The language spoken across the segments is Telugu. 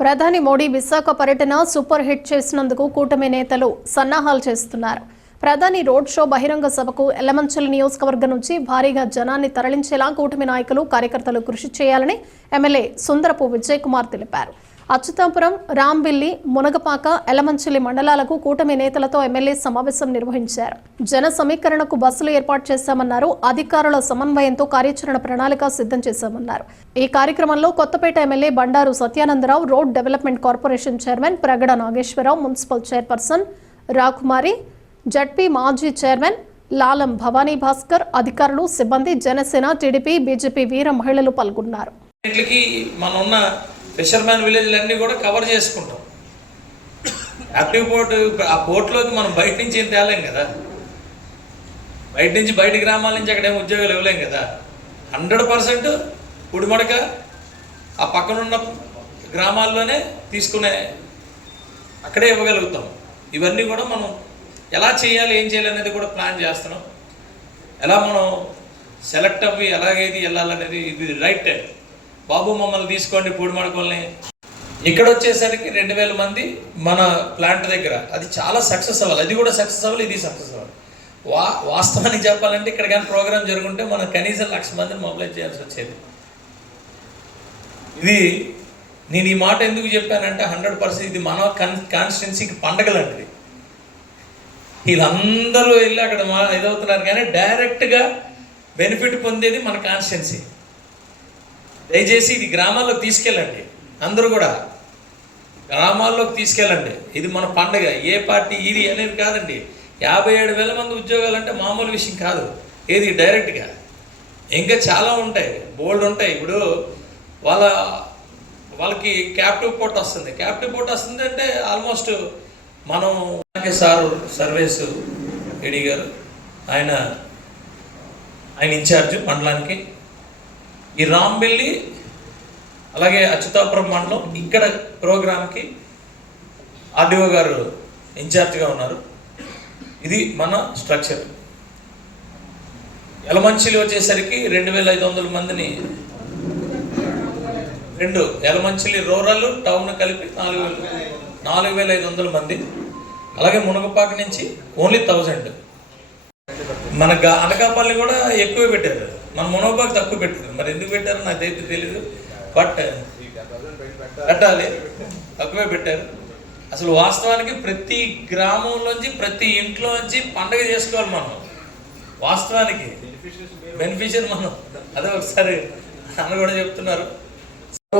ప్రధాని మోడీ విశాఖ పర్యటన సూపర్ హిట్ చేసినందుకు కూటమి నేతలు సన్నాహాలు చేస్తున్నారు. ప్రధాని రోడ్ షో బహిరంగ సభకు ఎల్లమంచల నియోజకవర్గం నుంచి భారీగా జనాన్ని తరలించేలా కూటమి నాయకులు కార్యకర్తలు కృషి చేయాలని ఎమ్మెల్యే సుందరపు విజయ్ కుమార్ తెలిపారు. అచ్యుతాపురం రాంబిల్లి మునగపాక ఎలమంచిలి మండలాలకు కూటమి నేతలతో ఎమ్మెల్యే సమావేశం నిర్వహించారు. జన సమీకరణకు బస్సులు ఏర్పాటు చేశామన్నారు. అధికారుల సమన్వయంతో కార్యాచరణ ప్రణాళిక సిద్ధం చేశామన్నారు. ఈ కార్యక్రమంలో Kothapeta MLA Bandaru Satyanandarao road development corporation chairman Pragada Nageswararao municipal chairperson Rakumari ZP మాజీ చైర్మన్ లాలం భవానీ భాస్కర్ అధికారులు సిబ్బంది జనసేన టీడీపీ బీజేపీ వీర మహిళలు పాల్గొన్నారు. ఫిషర్మ్యాన్ విలేజ్లు అన్నీ కూడా కవర్ చేసుకుంటాం. యాక్టివ్ పోర్ట్ ఆ పోర్ట్లోకి మనం బయట నుంచి ఏం తేలేం కదా. బయట నుంచి బయట గ్రామాల నుంచి అక్కడ ఏం ఉద్యోగాలు ఇవ్వలేం కదా. హండ్రెడ్ పర్సెంట్ ఉడిమడక ఆ పక్కనున్న గ్రామాల్లోనే తీసుకునే అక్కడే ఇవ్వగలుగుతాం. ఇవన్నీ కూడా మనం ఎలా చేయాలి ఏం చేయాలి అనేది కూడా ప్లాన్ చేస్తున్నాం. ఎలా మనం సెలెక్ట్ అవ్వి ఎలాగేది వెళ్ళాలనేది ఇది రైట్ టైం. బాబు మమ్మల్ని తీసుకోండి పూడిమడకొల్ని ఇక్కడ వచ్చేసరికి రెండు వేల మంది మన ప్లాంట్ దగ్గర. అది చాలా సక్సెస్ అవ్వాలి. అది కూడా సక్సెస్ అవ్వాలి ఇది సక్సెస్ అవ్వాలి. వా వాస్తవానికి చెప్పాలంటే ఇక్కడ కానీ ప్రోగ్రామ్ జరుగుంటే మనం కనీసం లక్ష మందిని మొబిలైజ్ చేయాల్సి వచ్చేది. ఇది నేను ఈ మాట ఎందుకు చెప్పానంటే హండ్రెడ్ పర్సెంట్ ఇది మన కన్ కాన్స్టిట్యున్సీకి పండగలంటిది వీళ్ళందరూ వెళ్ళి అక్కడ మా ఇదవుతున్నారు కానీ డైరెక్ట్గా బెనిఫిట్ పొందేది మన కాన్స్టిట్యున్సీ. దయచేసి ఇది గ్రామాల్లోకి తీసుకెళ్ళండి. అందరూ కూడా గ్రామాల్లోకి తీసుకెళ్ళండి. ఇది మన పండగ. ఏ పార్టీ ఇది అనేది కాదండి. యాభై ఏడు వేల మంది ఉద్యోగాలు అంటే మామూలు విషయం కాదు. ఏది డైరెక్ట్గా. ఇంకా చాలా ఉంటాయి. బోల్డ్ ఉంటాయి. ఇప్పుడు వాళ్ళ వాళ్ళకి క్యాప్టివ్ పోర్ట్ వస్తుంది. క్యాప్టివ్ పోర్ట్ వస్తుంది అంటే ఆల్మోస్ట్ మనం సార్ సర్వేస్ ఎడి గారు ఆయన ఆయన ఇన్ఛార్జ్ మండలానికి ఈ రాంబెల్లి అలాగే అచ్యుతాపురం మండలం ఇక్కడ ప్రోగ్రామ్కి ఆర్డీఓ గారు ఇన్ఛార్జ్గా ఉన్నారు. ఇది మన స్ట్రక్చర్. ఎలమంచిలి వచ్చేసరికి రెండు వేల ఐదు వందల మందిని రెండు ఎలమంచిలి రూరల్ టౌన్ కలిపి నాలుగు వేలు నాలుగు వేల ఐదు వందల మంది. అలాగే మునగపాక నుంచి ఓన్లీ థౌజండ్. మన అనకాపల్లి కూడా ఎక్కువ పెట్టారు. మన మునగపాక తక్కువ పెట్టారు. మరి ఎందుకు పెట్టారో నాకు అయితే తెలియదు బట్ పెట్టాలి. తక్కువే పెట్టారు. అసలు వాస్తవానికి ప్రతి గ్రామంలోంచి ప్రతి ఇంట్లో నుంచి పండగ చేసుకోవాలి మనం. వాస్తవానికి. బెనిఫిషియర్ మనం. అదే ఒకసారి అన్న కూడా చెప్తున్నారు.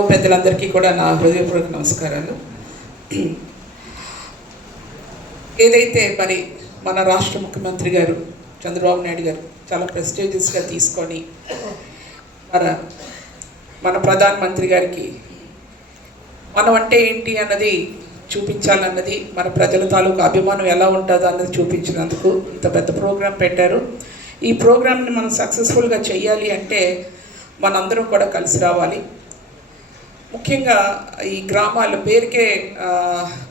ప్రజలందరికీ కూడా నా హృదయపూర్వక నమస్కారాలు. ఏదైతే మరి మన రాష్ట్ర ముఖ్యమంత్రి గారు చంద్రబాబు నాయుడు గారు చాలా ప్రెస్టేజియస్గా తీసుకొని మన మన ప్రధానమంత్రి గారికి మనం అంటే ఏంటి అన్నది చూపించాలన్నది మన ప్రజల తాలూకు అభిమానం ఎలా ఉంటుందో అన్నది చూపించినందుకు ఇంత పెద్ద ప్రోగ్రాం పెట్టారు. ఈ ప్రోగ్రాంని మనం సక్సెస్ఫుల్గా చేయాలి అంటే మనందరం కూడా కలిసి రావాలి. ముఖ్యంగా ఈ గ్రామాల పేరుకే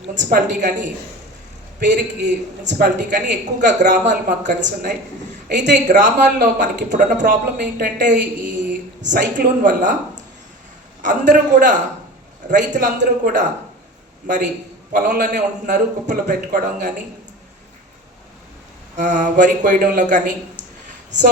మున్సిపాలిటీ కానీ పేరుకి మున్సిపాలిటీ కానీ ఎక్కువగా గ్రామాలు మాకు కలిసి ఉన్నాయి అయితే గ్రామాల్లో మనకి ఇప్పుడున్న ప్రాబ్లం ఏంటంటే ఈ సైక్లోన్ వల్ల అందరూ కూడా రైతులందరూ కూడా మరి పొలంలోనే ఉంటున్నారు కుప్పలు పెట్టుకోవడం కానీ వరి కోయడంలో కానీ. సో